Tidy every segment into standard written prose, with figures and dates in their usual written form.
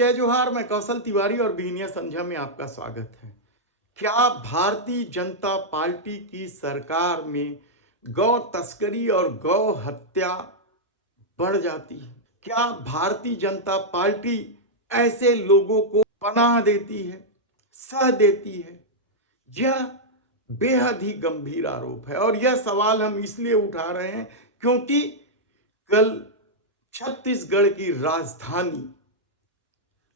जय जोहार। मैं कौशल तिवारी और बिहनिया संध्या में आपका स्वागत है। क्या भारतीय जनता पार्टी की सरकार में गौ तस्करी और गौ हत्या बढ़ जाती है? क्या भारतीय जनता पार्टी ऐसे लोगों को पनाह देती है, सह देती है? यह बेहद ही गंभीर आरोप है और यह सवाल हम इसलिए उठा रहे हैं क्योंकि कल छत्तीसगढ़ की राजधानी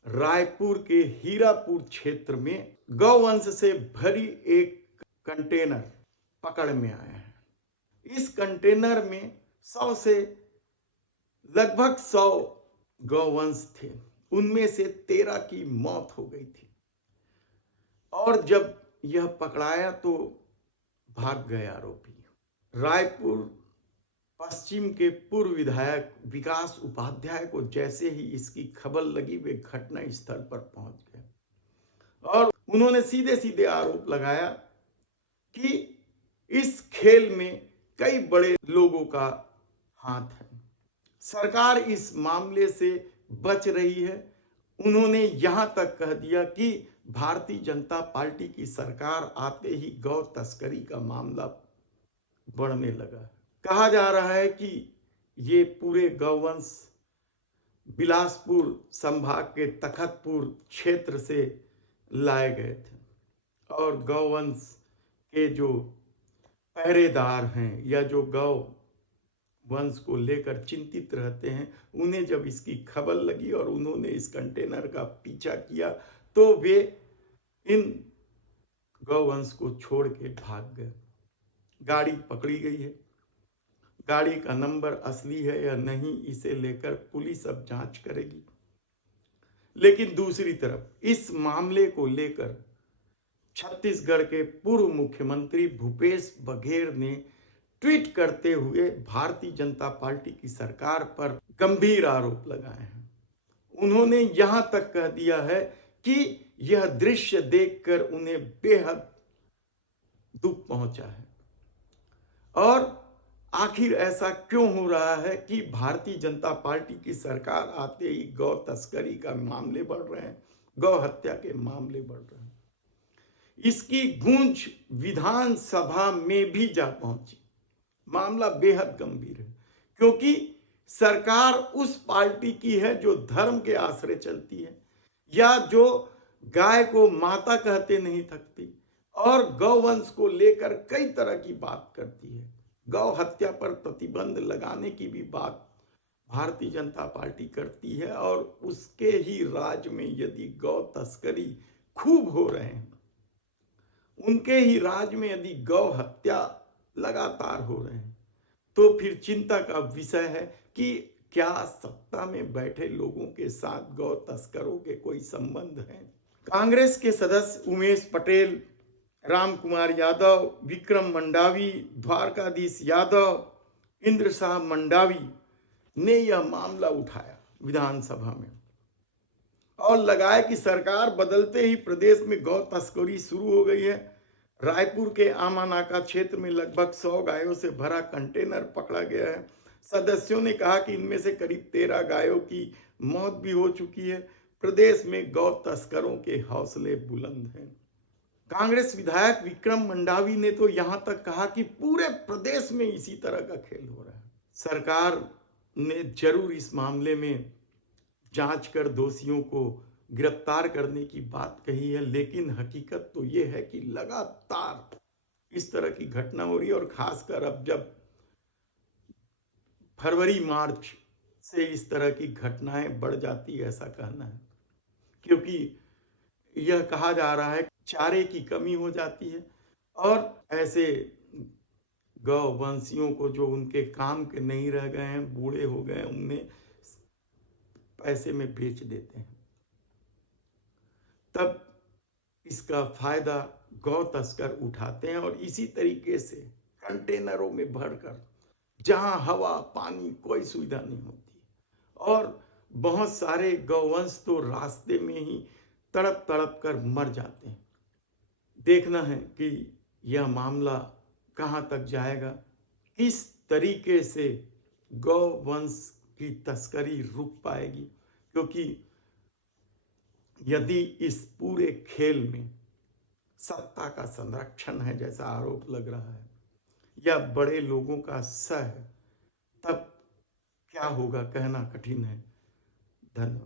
रायपुर के हीरापुर क्षेत्र में गौवंश से भरी एक कंटेनर पकड़ में आया है। इस कंटेनर में 100 से लगभग 100 गौवंश थे। उनमें से 13 की मौत हो गई थी और जब यह पकड़ाया तो भाग गए आरोपी। रायपुर पश्चिम के पूर्व विधायक विकास उपाध्याय को जैसे ही इसकी खबर लगी वे घटना स्थल पर पहुंच गए और उन्होंने सीधे सीधे आरोप लगाया कि इस खेल में कई बड़े लोगों का हाथ है। सरकार इस मामले से बच रही है। उन्होंने यहां तक कह दिया कि भारतीय जनता पार्टी की सरकार आते ही गौ तस्करी का मामला बढ़ने लगा। कहा जा रहा है कि ये पूरे गौवंश बिलासपुर संभाग के तखतपुर क्षेत्र से लाए गए थे और गौवंश के जो पहरेदार हैं या जो गौ वंश को लेकर चिंतित रहते हैं, उन्हें जब इसकी खबर लगी और उन्होंने इस कंटेनर का पीछा किया तो वे इन गौवंश को छोड़ के भाग गए। गाड़ी पकड़ी गई है। गाड़ी का नंबर असली है या नहीं, इसे लेकर पुलिस अब जांच करेगी। लेकिन दूसरी तरफ इस मामले को लेकर छत्तीसगढ़ के पूर्व मुख्यमंत्री भूपेश बघेल ने ट्वीट करते हुए भारतीय जनता पार्टी की सरकार पर गंभीर आरोप लगाए हैं। उन्होंने यहां तक कह दिया है कि यह दृश्य देखकर उन्हें बेहद दुख पहुंचा है और आखिर ऐसा क्यों हो रहा है कि भारतीय जनता पार्टी की सरकार आते ही गौ तस्करी का मामले बढ़ रहे हैं, गौ हत्या के मामले बढ़ रहे हैं। इसकी गूंज विधानसभा में भी जा पहुंची। मामला बेहद गंभीर है क्योंकि सरकार उस पार्टी की है जो धर्म के आश्रय चलती है या जो गाय को माता कहते नहीं थकती और गौवंश को लेकर कई तरह की बात करती है। गौ हत्या पर प्रतिबंध लगाने की भी बात भारतीय जनता पार्टी करती है और उसके ही राज में यदि गौ तस्करी खूब हो रहे हैं, उनके ही राज में यदि गौ हत्या लगातार हो रहे हैं, तो फिर चिंता का विषय है कि क्या सत्ता में बैठे लोगों के साथ गौ तस्करों के कोई संबंध है। कांग्रेस के सदस्य उमेश पटेल, राम कुमार यादव, विक्रम मंडावी, द्वारकाधीश यादव, इंद्र शाह मंडावी ने यह मामला उठाया विधानसभा में और लगाया कि सरकार बदलते ही प्रदेश में गौ तस्करी शुरू हो गई है। रायपुर के आमानाका क्षेत्र में लगभग 100 गायों से भरा कंटेनर पकड़ा गया है। सदस्यों ने कहा कि इनमें से करीब 13 गायों की मौत भी हो चुकी है। प्रदेश में गौ तस्करों के हौसले बुलंद हैं। कांग्रेस विधायक विक्रम मंडावी ने तो यहां तक कहा कि पूरे प्रदेश में इसी तरह का खेल हो रहा है। सरकार ने जरूर इस मामले में जांच कर दोषियों को गिरफ्तार करने की बात कही है, लेकिन हकीकत तो ये है कि लगातार इस तरह की घटना हो रही है और खासकर अब जब फरवरी मार्च से इस तरह की घटनाएं बढ़ जाती है, ऐसा कहना है, क्योंकि यह कहा जा रहा है चारे की कमी हो जाती है और ऐसे गौवंशियों को जो उनके काम के नहीं रह गए हैं, बूढ़े हो गए, उन्हें पैसे में बेच देते हैं। तब इसका फायदा गौ तस्कर उठाते हैं और इसी तरीके से कंटेनरों में भरकर, जहां हवा पानी कोई सुविधा नहीं होती और बहुत सारे गौवंश तो रास्ते में ही तड़प तड़प कर मर जाते हैं। देखना है कि यह मामला कहां तक जाएगा, किस तरीके से गौवंश की तस्करी रुक पाएगी, क्योंकि यदि इस पूरे खेल में सत्ता का संरक्षण है जैसा आरोप लग रहा है या बड़े लोगों का सह है, तब क्या होगा कहना कठिन है। धन्यवाद।